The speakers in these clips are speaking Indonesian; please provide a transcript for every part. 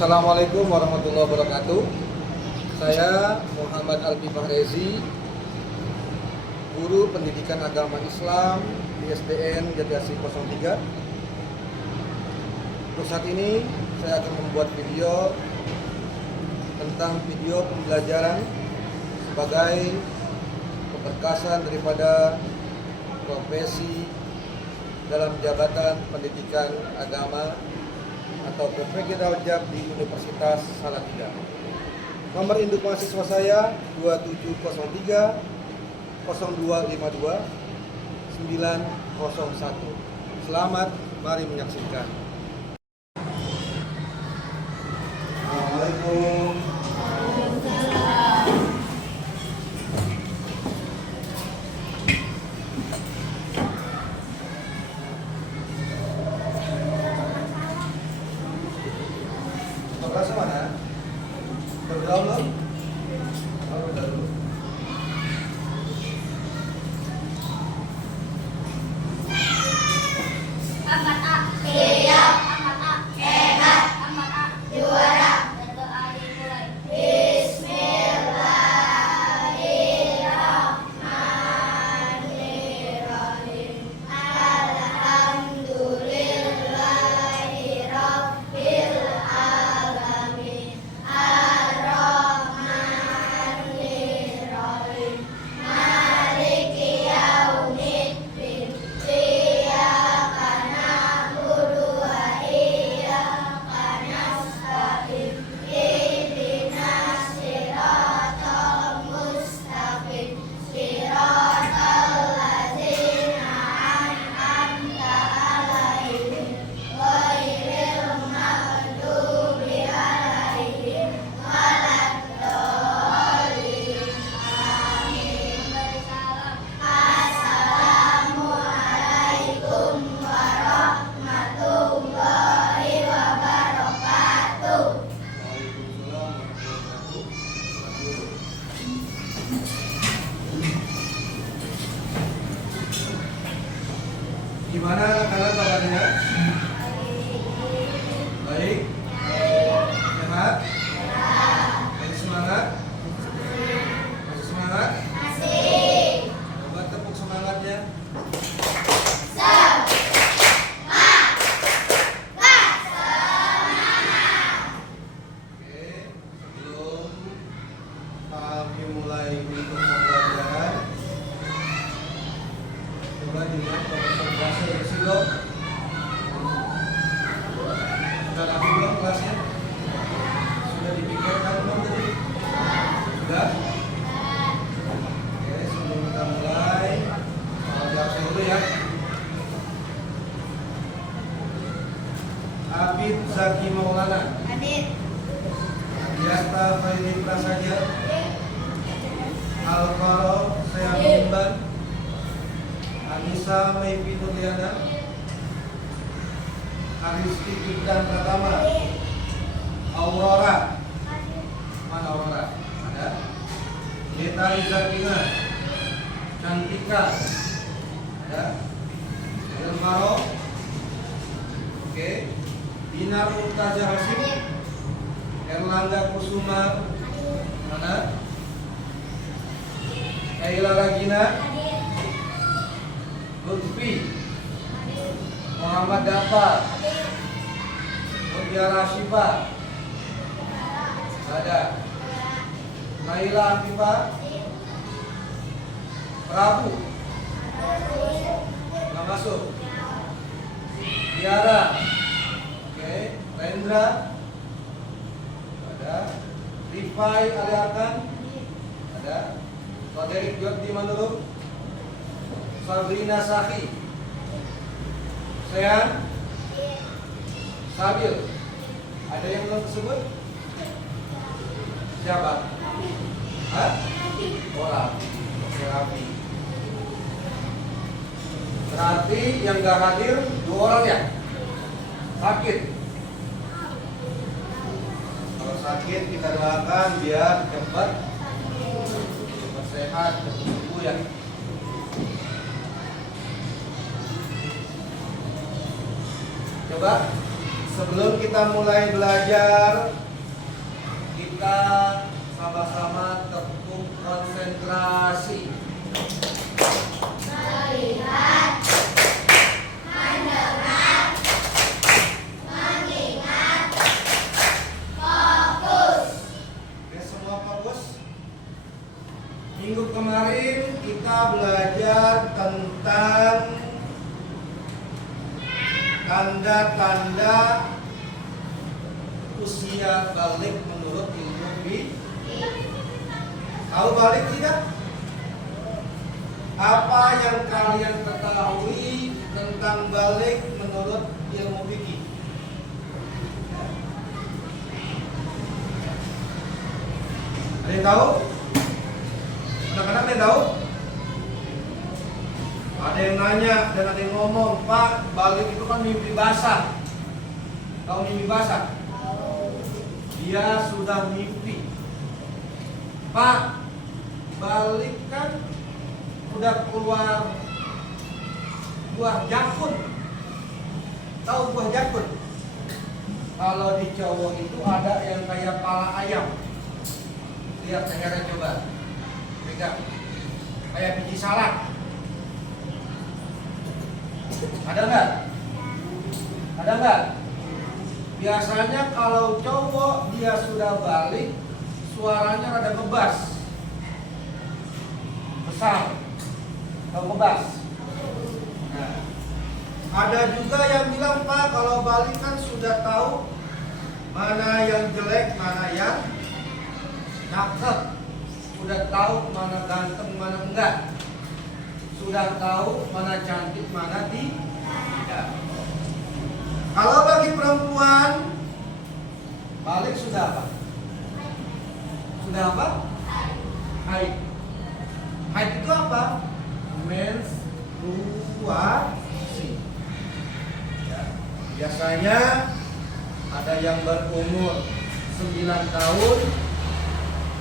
Assalamualaikum warahmatullahi wabarakatuh. Saya Muhammad Alfi Fahrezi, Guru Pendidikan Agama Islam di SDN Jatiasih 03. Untuk saat ini saya akan membuat video tentang video pembelajaran sebagai pemberkasan daripada profesi dalam jabatan pendidikan agama atau PPG Rawjab di Universitas Salatiga. Nomor induk mahasiswa saya 2703 0252 901. Selamat, mari menyaksikan. Assalamualaikum. Kelas mana? Berdoa belum? Oh, berdoa dulu. Amat A, siap. Amat A, hebat. Amat A, juara. Berdoa dimulai. Bismillahirrahmanirrahim. Alhamdulillahirabbil alamin. Ar-Rahmanirrahim. Maliki yaumiddin. Iyyaka na'budu wa iyyaka nasta'in. Ihdinas siratal mustaqim. Siratal ladzina an'amta 'alaihim ghairil maghdubi 'alaihim waladdallin. Amin. Assalamualaikum warahmatullahi wabarakatuh. Waalaikumsalam warahmatullahi wabarakatuh. Gimana kalian kabarnya? Baik? Sehat? Masih semangat? Masih semangat? Coba tepuk semangatnya. Oke, sebelum kami mulai untuk pembelajaran, coba dilihat Profesor Basir Silo. Sudah rapi belum kelasnya? Sudah dipikirkan belum tadi? Sudah? Oke, sebelum kita mulai, absen dulu ya. Abid Zaki Maulana, Amin. Yasta Faridin Prasaja, Alvaro Sayamimban, Anissa Maipi Nurliana, Aristi Kibdan Pratama, Aurora. Mana Aurora? Ada. Geta Rizakina, Cantika. Ada. Elmaro. Oke. Binar Murtaza Hasim, Erlangga Kusuma. Mana? Kaila Ragina, Lutfi, Muhammad Dafa, Mutiara Syifa. Ada. Naila Afifah, Prabu. Nggak masuk. Tiara. Oke. Rendra. Ada. Rifai Aliakan. Ada. Soderik Yot di mana dulu? Sabrina Sahi. Sean. Sabil. Ada yang belum tersebut? Siapa? Hah? Oh, Rafi. Oke, Rafi. Berarti yang gak hadir 2 orang ya? Sakit. Kalau sakit kita doakan biar cepat sehat, cepat sembuh ya. Coba Sebelum kita mulai belajar, kita sama-sama tekuk konsentrasi. Melihat, mendengar, mengingat, fokus. Ya, semua fokus. Minggu kemarin kita belajar tentang tanda-tanda usia balik menurut ilmu biologi. Tahu balik tidak? Apa yang kalian ketahui tentang balik menurut ilmu fikih? Ada yang tahu? Anak-anak ada yang tahu? Ada yang nanya dan ada yang ngomong, Pak, balik itu kan mimpi basah. Tahu mimpi basah? Dia sudah mimpi. Pak, balik kan udah keluar buah jakun. Tahu buah jakun? Kalau di cowok itu ada yang kayak pala ayam. Lihat lehernya coba. Pegang. Kayak biji salak. Ada nggak? Ada nggak? Biasanya kalau cowok dia sudah balik, suaranya rada ngebas, besar, atau ngebas. Nah, ada juga yang bilang, Pak, kalau balik kan sudah tahu mana yang jelek, mana yang cakep, sudah tahu mana ganteng, mana enggak. Sudah tahu mana cantik, mana tidak. Kalau bagi perempuan, balik sudah apa? Sudah apa? Haid. Haid itu apa? Menstruasi. Ya. Biasanya ada yang berumur 9 tahun,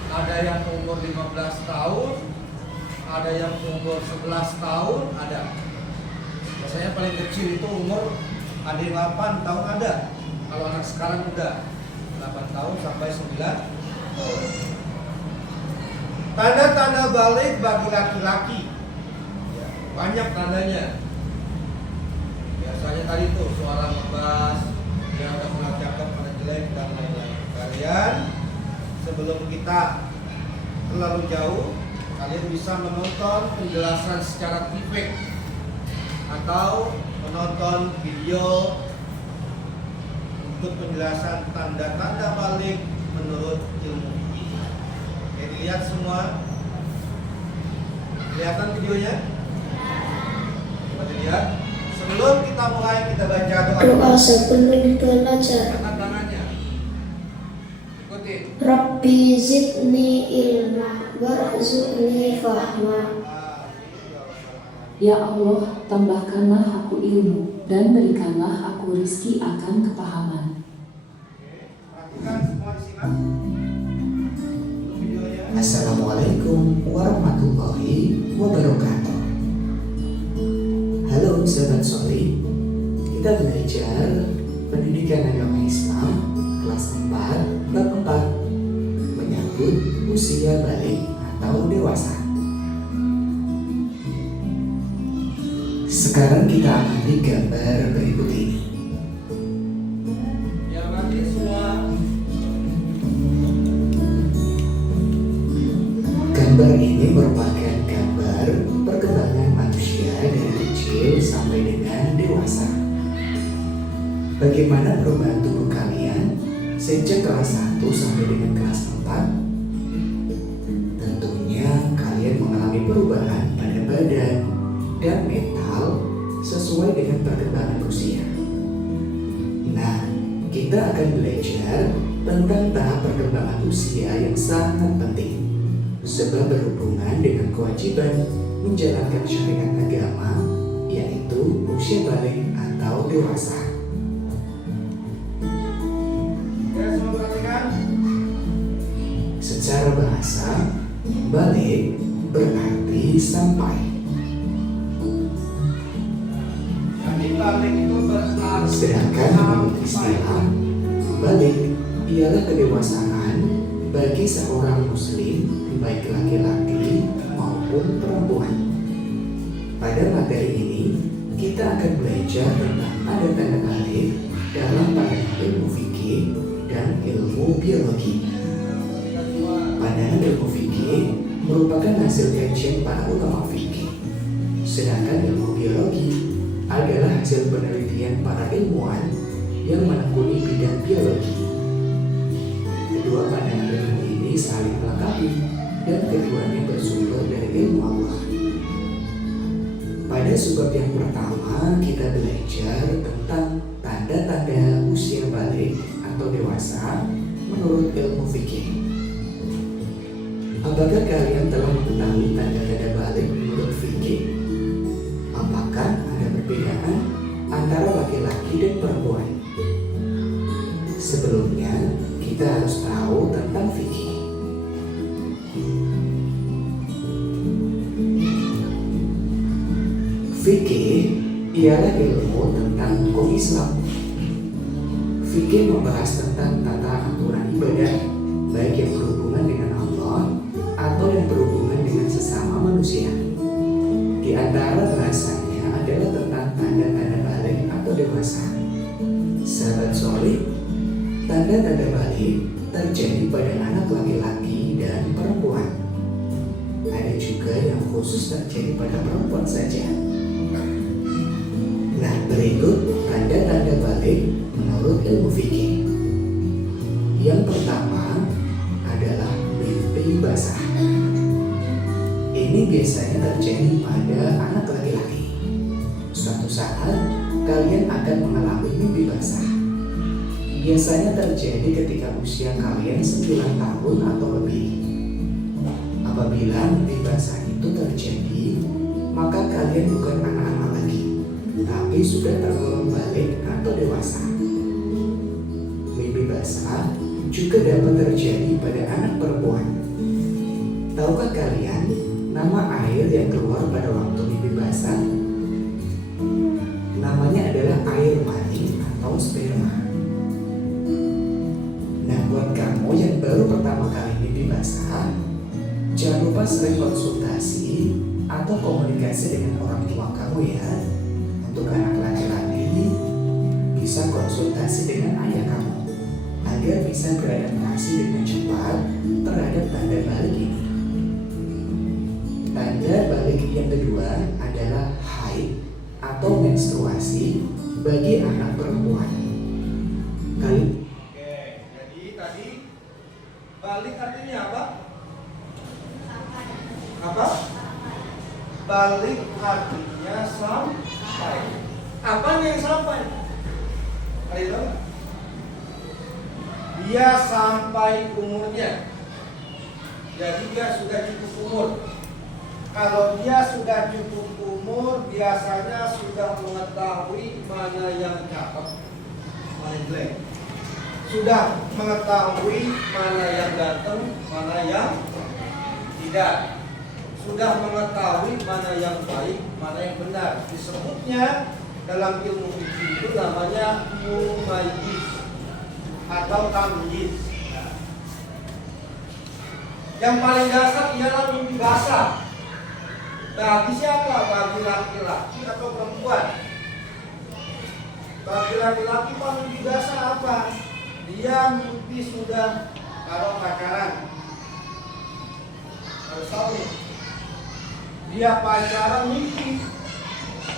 ada yang umur 15 tahun, ada yang umur 11 tahun, ada. Biasanya paling kecil itu umur ada yang 8 tahun ada. Kalau anak sekarang udah 8 tahun sampai 9 tahun. Tanda-tanda balik bagi laki-laki, ya, banyak tandanya. Biasanya tadi tuh suara ngebas, yang ada pernah cakep, pernah jelek, dan lain-lain. Kalian sebelum kita terlalu jauh, kalian bisa menonton penjelasan secara tipik atau menonton video untuk penjelasan tanda-tanda balik menurut ilmu fikih. Oke, dilihat semua. Kelihatan videonya? Coba dilihat. Sebelum kita mulai, kita baca doa sebelum belajar. angkat tangannya. Ikuti. Rabbi zidni ilma warzuqni fahma. Ya Allah, tambahkanlah aku ilmu dan berikanlah aku rizki akan kepahaman. Perhatikan semua disimak. Videonya. Assalamualaikum warahmatullahi wabarakatuh. Halo sahabat Soli, kita belajar pendidikan agama Islam kelas 4 bab 4 menyangkut usia balik atau dewasa. Sekarang kita amati gambar berikut ini. Yang nanti semua. Gambar ini merupakan gambar perkembangan manusia dari kecil sampai dengan dewasa. Bagaimana perubahan tubuh kalian sejak kelas 1 sampai dengan kelas 4? Tentunya kalian mengalami perubahan pada badan dan mental sesuai dengan perkembangan usia. Nah, kita akan belajar tentang tahap perkembangan usia yang sangat penting, sebab berhubungan dengan kewajiban menjalankan syariat agama, yaitu usia balik atau dewasa. Ya, semua perhatikan. Secara bahasa, balik berarti sampai. Jadi balik itu berarti Sedangkan menurut istilah, balik ialah kedewasaan bagi seorang muslim, baik laki-laki maupun perempuan. Pada materi ini, kita akan belajar tentang tanda-tanda balik dalam pandangan ilmu fikih dan ilmu biologi. Pandangan ilmu fikih merupakan hasil kajian para ulama fikih, sedangkan ilmu biologi adalah hasil penelitian para ilmuwan yang menekuni bidang biologi. Kedua pandangan ilmu ini saling melengkapi dan keduanya bersumber dari ilmu Allah. Pada subbab yang pertama, kita belajar tentang tanda-tanda usia balik atau dewasa menurut ilmu fikih. Apakah kalian telah mengetahui tanda-tanda balik menurut fikih? Apakah ada perbedaan antara laki-laki dan perempuan? Sebelumnya, kita harus tahu tentang fikih. Fikih ialah ilmu tentang hukum Islam. Fikih membahas tentang tata aturan ibadah, baik yang berhubungan dengan Allah atau yang berhubungan dengan sesama manusia. Di antara bahasanya adalah tentang tanda-tanda balik atau dewasa. Sahabat soleh, tanda-tanda balik terjadi pada anak laki-laki dan perempuan. Ada juga yang khusus terjadi pada perempuan saja. Nah, berikut tanda-tanda balik menurut ilmu fikih. Yang pertama adalah mimpi basah. Ini biasanya terjadi pada anak laki-laki. Suatu saat kalian akan mengalami mimpi basah. Biasanya terjadi ketika usia kalian 9 tahun atau lebih. Apabila mimpi basah itu terjadi, maka kalian bukan anak-anak lagi, tapi sudah tergolong balik atau dewasa. Mimpi basah juga dapat terjadi pada anak perempuan. Tahukah kalian nama air yang keluar pada waktu mimpi basah? Namanya adalah air mani atau sperma. Nah, buat kamu yang baru pertama kali mimpi basah, jangan lupa sering konsultasi atau komunikasi dengan orang tua kamu ya. Untuk anak laki-laki, bisa konsultasi dengan ayah kamu agar bisa beradaptasi dengan cepat terhadap tanda balik ini. Tanda balik yang kedua adalah haid atau menstruasi bagi anak perempuan. Oke, jadi tadi balik artinya apa? Apa? Balik artinya sampai. Apanya yang sampai? Ayo. Dia sampai umurnya. Jadi dia sudah cukup umur. Kalau dia sudah cukup umur, biasanya sudah mengetahui mana yang cakep, mana yang jelek. Sudah mengetahui mana yang ganteng, mana yang tidak. Sudah mengetahui mana yang baik, mana yang benar. Disebutnya dalam ilmu fikih itu namanya mumayyiz atau tamyiz. Yang paling dasar ialah mimpi basah. Bagi siapa? Bagi laki-laki atau perempuan? Bagi laki-laki mimpi basah apa? Dia mimpi sudah kalau pacaran. Harus tahu nih. Dia pacaran mimpi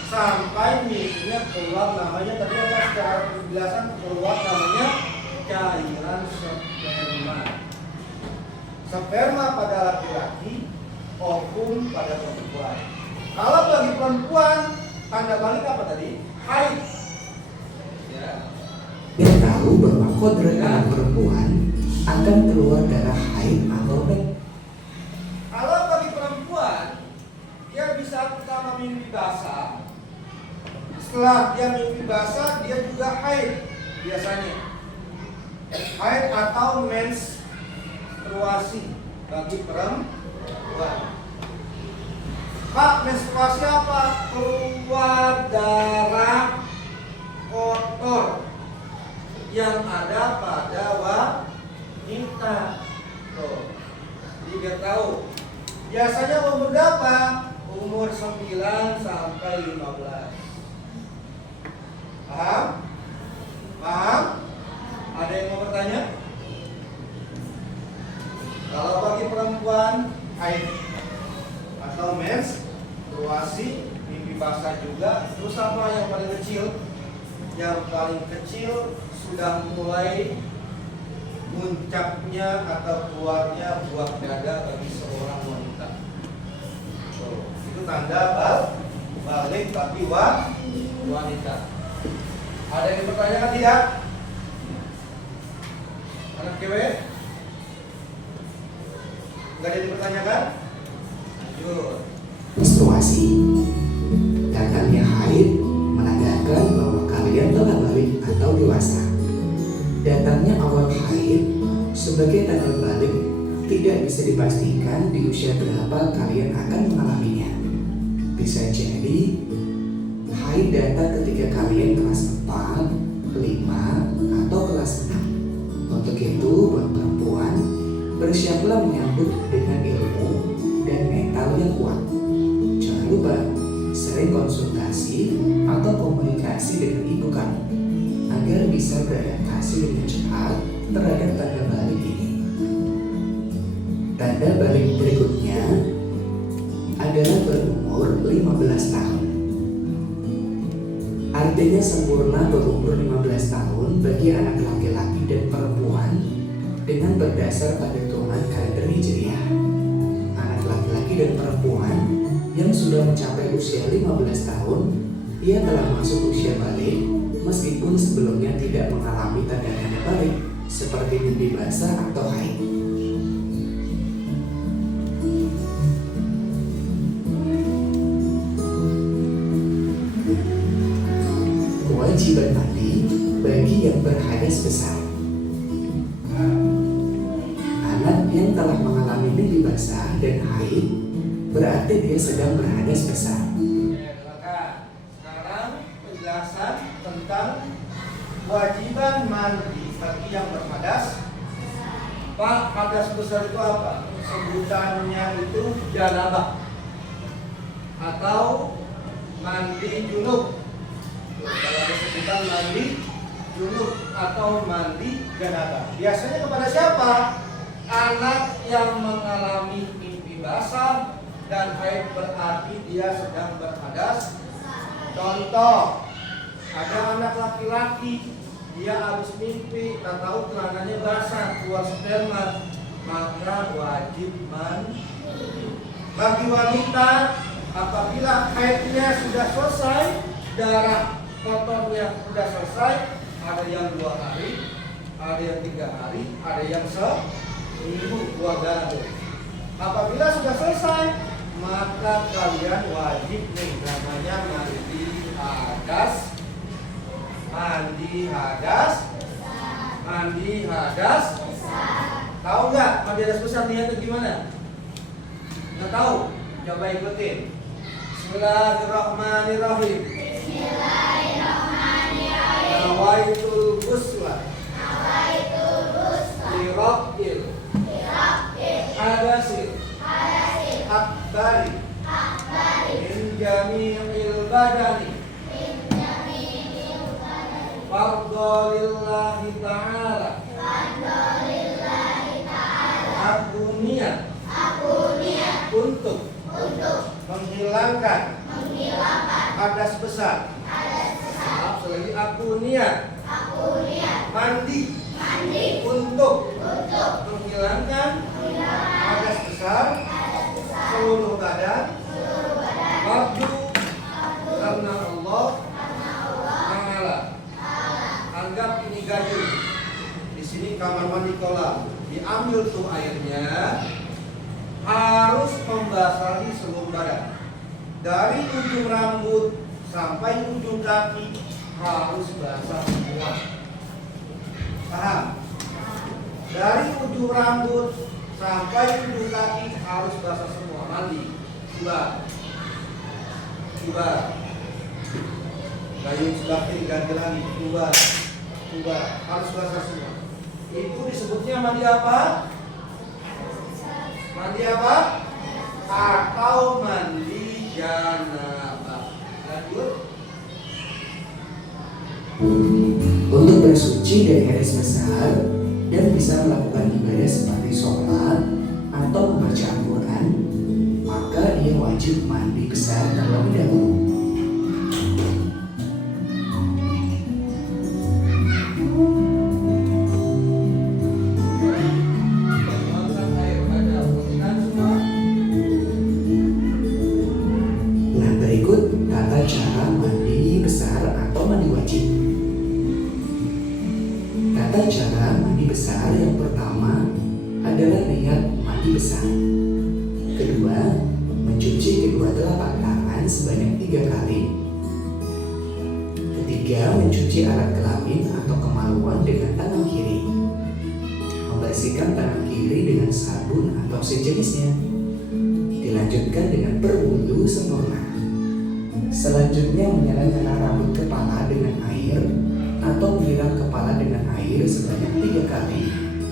sampai mimpinya keluar namanya tadi apa secara penjelasan keluar namanya cairan sperma. Sperma pada laki-laki, ovum pada perempuan. Kalau bagi perempuan tanda balik apa tadi? Haid. Ya. Dia tahu bahwa kodrat anak perempuan akan keluar darah haid atau men. Kalau bagi perempuan, dia bisa pertama mimpi basah. Setelah dia mimpi basah, dia juga haid biasanya. Haid atau menstruasi bagi perempuan. Pak, menstruasi apa? Keluar darah kotor Biasanya umur berapa? Umur 9 sampai 15. Paham? Paham? Ada yang mau bertanya? Kalau bagi perempuan haid atau menstruasi, mimpi basah juga. Terus apa yang paling kecil? Yang paling kecil sudah mulai muncaknya atau keluarnya buah dada bagi seorang wanita. Itu tanda balik bagi wanita. Ada yang bertanya tidak? Anak cewek? Enggak ada yang dipertanyakan? Lanjut. Menstruasi. Datangnya haid menandakan bahwa kalian telah balik atau dewasa. Datangnya awal haid sebagai tanda balik tidak bisa dipastikan di usia berapa kalian akan mengalaminya. Bisa jadi haid datang ketika kalian kelas 4, 5, atau kelas 6. Untuk itu, buat perempuan, bersiaplah menyambut dengan ilmu dan mental yang kuat. Jangan lupa sering konsultasi atau komunikasi dengan ibu kamu agar bisa beradaptasi dengan cepat terhadap tanda balik ini. Tanda balik berikutnya adalah berumur 15 tahun. Artinya sempurna berumur 15 tahun bagi anak laki-laki dan perempuan dengan berdasar pada hitungan kalender Hijriah. Anak laki-laki dan perempuan yang sudah mencapai usia 15 tahun, ia telah masuk usia balik meskipun sebelumnya tidak mengalami tanda-tanda balik seperti mimpi basah atau haid. Kewajiban mandi bagi yang berhadas besar. Anak yang telah mengalami mimpi basah dan haid berarti dia sedang berhadas besar. Sekarang penjelasan tentang kewajiban mandi bagi yang berhadas. Pak, hadas besar itu apa? Sebutannya itu janabah atau mandi junub. Kalau ada sebutan mandi junub atau mandi janabah. Biasanya kepada siapa? Anak yang mengalami mimpi basah dan haid berarti dia sedang berhadas. Contoh, ada anak laki-laki, dia habis mimpi, tak tahu celananya basah, keluar sperma, maka wajib mandi. Bagi wanita, apabila haidnya sudah selesai, darah kotornya sudah selesai, ada yang 2 hari, ada yang 3 hari, ada yang seminggu, 2 gantung. Apabila sudah selesai, maka kalian wajib nih namanya mandi hadas. Mandi hadas. Mandi hadas. Tahu nggak mandi hadas besar niatnya gimana? Nggak tahu? Coba ikutin. Bismillahirrahmanirrahim. Nawaitul ghusla. Lirab'il hadasil akbari min jami'il badani fardhalillahi ta'ala aku niat untuk menghilangkan hadas besar. Maaf, selagi aku niat mandi untuk menghilangkan hadas besar seluruh badan. Fardu karena Allah Ta'ala. Anggap ini gayung. Di sini kamar mandi kolam. Diambil tuh airnya, harus membasahi seluruh badan. Dari ujung rambut sampai ujung kaki harus basah semua. Paham? Dari ujung rambut sampai ujung kaki harus basah semua. Mandi. Coba. Gayung sebelah kiri ganti lagi. Coba. Harus basah semua. Itu disebutnya mandi apa? Mandi apa? atau mandi janabah. Lanjut. Untuk bersuci dari hadas besar dan bisa melakukan ibadah seperti sholat atau membaca Al-Quran, maka dia wajib mandi besar terlebih dahulu. Nah, berikut tata cara mandi besar atau mandi wajib. Tata cara mandi besar yang pertama adalah niat mandi besar. Kedua, mencuci kedua telapak tangan sebanyak 3 kali. Ketiga, mencuci alat kelamin atau kemaluan dengan tangan kiri. Membersihkan tangan kiri dengan sabun atau sejenisnya. Dilanjutkan dengan berwudu sempurna. Selanjutnya menyala-nyala rambut kepala dengan air atau menyiram kepala dengan air sebanyak 3 kali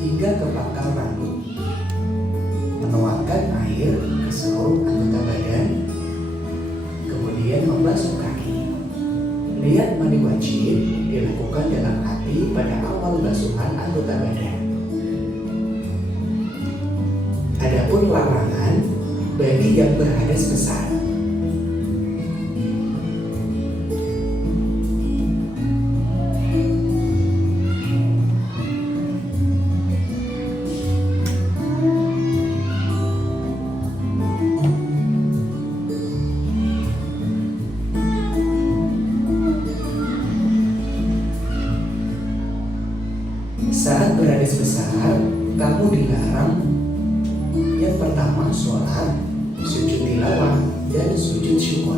hingga ke pangkal rambut. Menuangkan air ke seluruh anggota badan, kemudian membasuh kaki. Niat mandi wajib dilakukan dalam hati pada awal basuhan anggota badan. Adapun larangan bagi yang berhadas besar. Saat berhadas besar, kamu dilarang yang pertama sholat, sujud tilawah, dan sujud syukur.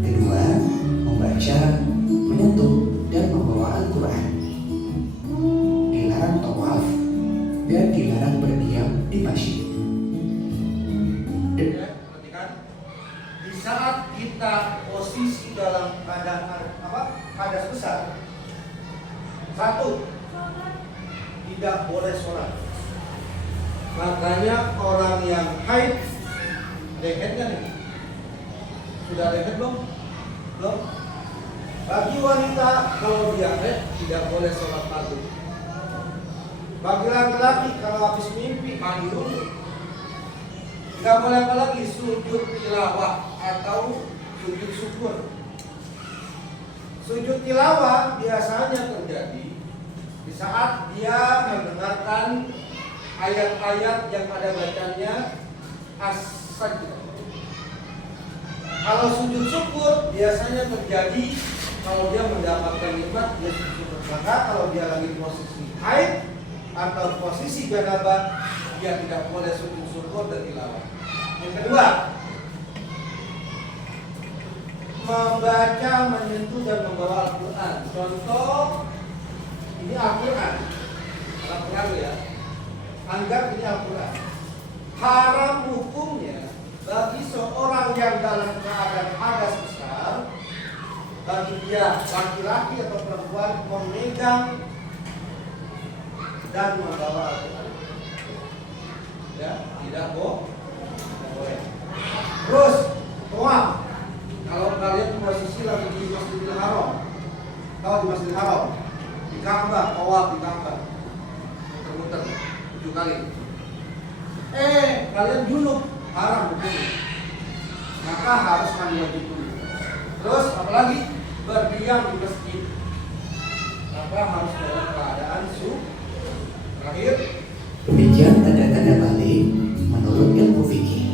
Kedua, membaca, menyentuh, dan membawa Al-Quran. Dilarang tawaf dan dilarang berdiam di masjid. Perhatikan, di saat kita posisi dalam keadaan hadas besar, satu, tidak boleh sholat. Makanya orang yang haid, lehet kan nih? Sudah lehet belum? Belum. Bagi wanita kalau dia haid tidak boleh sholat maghrib. Bagi laki-laki kalau habis mimpi mandi dulu. Tidak boleh apa lagi sujud tilawah atau sujud syukur. Sujud tilawah biasanya terjadi di saat dia mendengarkan ayat-ayat yang ada bacanya as-sajdah. Kalau sujud syukur biasanya terjadi kalau dia mendapatkan nikmat dia sujud syukur. Maka kalau dia lagi posisi haid atau posisi janabah dia tidak boleh sujud syukur dan tilawah. Yang kedua, membaca, menyentuh dan membawa Al-Quran. Contoh, ini Al-Quran. Al-Quran ya. Anggap ini Al-Quran. Haram hukumnya bagi seorang yang dalam keadaan hadas besar, bagi dia laki-laki atau perempuan memegang dan membawa Al-Quran. Ya, tidak boleh. Terus, tawaf. Kalau kalian posisi lagi di Masjidil Haram, tahu di Masjidil Haram, di Ka'bah, tawaf di Ka'bah, muter-muter 7 kali. Kalian junub, haram hukumnya. Maka harus mandi wajib dulu. Terus apalagi berdiam di masjid, maka harus dalam keadaan terakhir. Demikian tanda-tanda balik menurut ilmu fikih.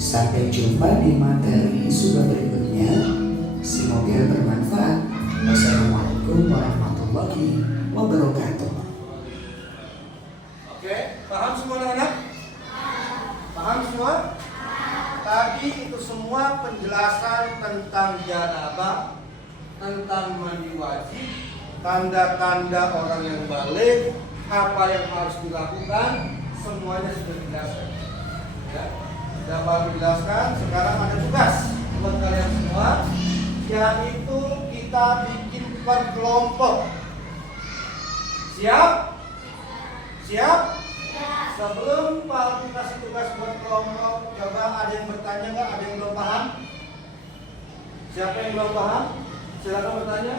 Sampai jumpa di materi sudah berikutnya. Semoga bermanfaat. Wassalamualaikum warahmatullahi wabarakatuh. Oke, paham semua anak-anak? Paham semua? Tadi itu semua penjelasan tentang janabah, tentang mandi wajib, tanda-tanda orang yang balik, apa yang harus dilakukan, semuanya sudah dijelaskan. Ya, sudah baru dijelaskan. Sekarang ada tugas buat kalian semua, yaitu kita bikin per kelompok. Siap? Siap? Sebelum Pak Alfi kasih tugas buat kelompok, coba ada yang bertanya nggak? Ada yang belum paham? Siapa yang belum paham? Silakan bertanya.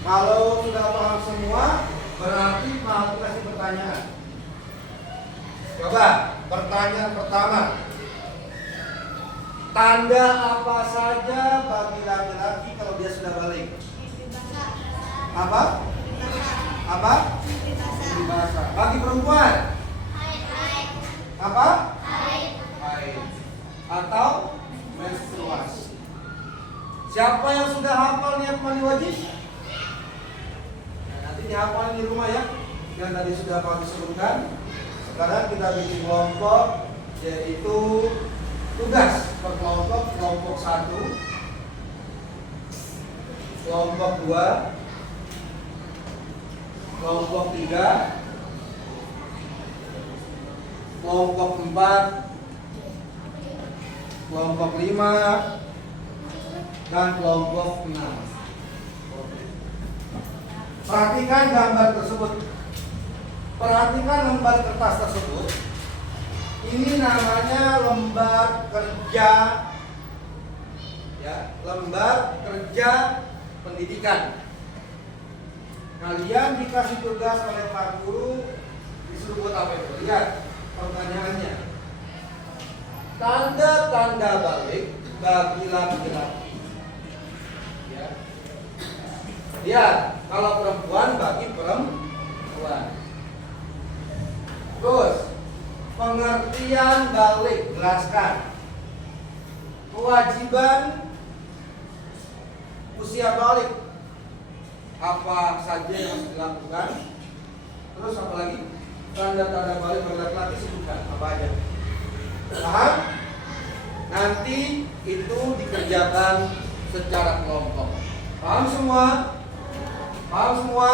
Kalau sudah paham semua, berarti Pak Alfi kasih pertanyaan. Coba, pertanyaan pertama. Tanda apa saja bagi laki-laki kalau dia sudah balik? Apa? Apa? Basah. Bagi perempuan? Apa? Haid. Atau menstruasi. Siapa yang sudah hafal niat mandi wajib? Nah, nanti dihafal di rumah ya. Yang tadi sudah Pak disebutkan. Sekarang kita bikin kelompok, yaitu tugas per kelompok. Kelompok 1, kelompok 2, kelompok 3, kelompok 4, kelompok 5, dan kelompok 6. Perhatikan gambar tersebut. Perhatikan lembar kertas tersebut. Ini namanya lembar kerja, ya, lembar kerja pendidikan. Kalian dikasih tugas oleh Pak Guru, disuruh buat apa itu? Lihat pertanyaannya. Tanda-tanda balik bagi laki-laki. Ya. Lihat, kalau perempuan bagi perempuan. Terus, pengertian balik, jelaskan. Kewajiban usia balik, apa saja yang harus dilakukan. Terus apa lagi? Tanda-tanda balik bagi laki-laki sebutkan apa aja. Paham? Nanti itu dikerjakan secara kelompok. Paham semua? Paham semua?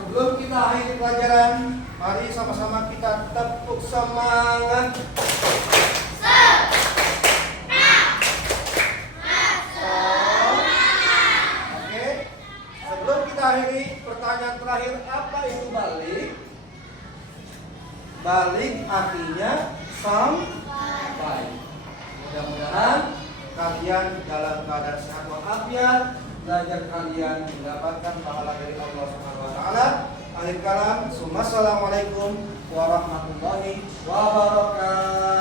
Sebelum kita akhiri pelajaran, mari sama-sama kita tepuk semangat. Oke. Sebelum kita akhiri, pertanyaan terakhir, apa itu balik? Balik artinya sampai. Mudah-mudahan kalian dalam keadaan sehat walafiat, belajar kalian mendapatkan pahala dari Allah Subhanahu wa taala. Akhir kalam, assalamualaikum warahmatullahi wabarakatuh.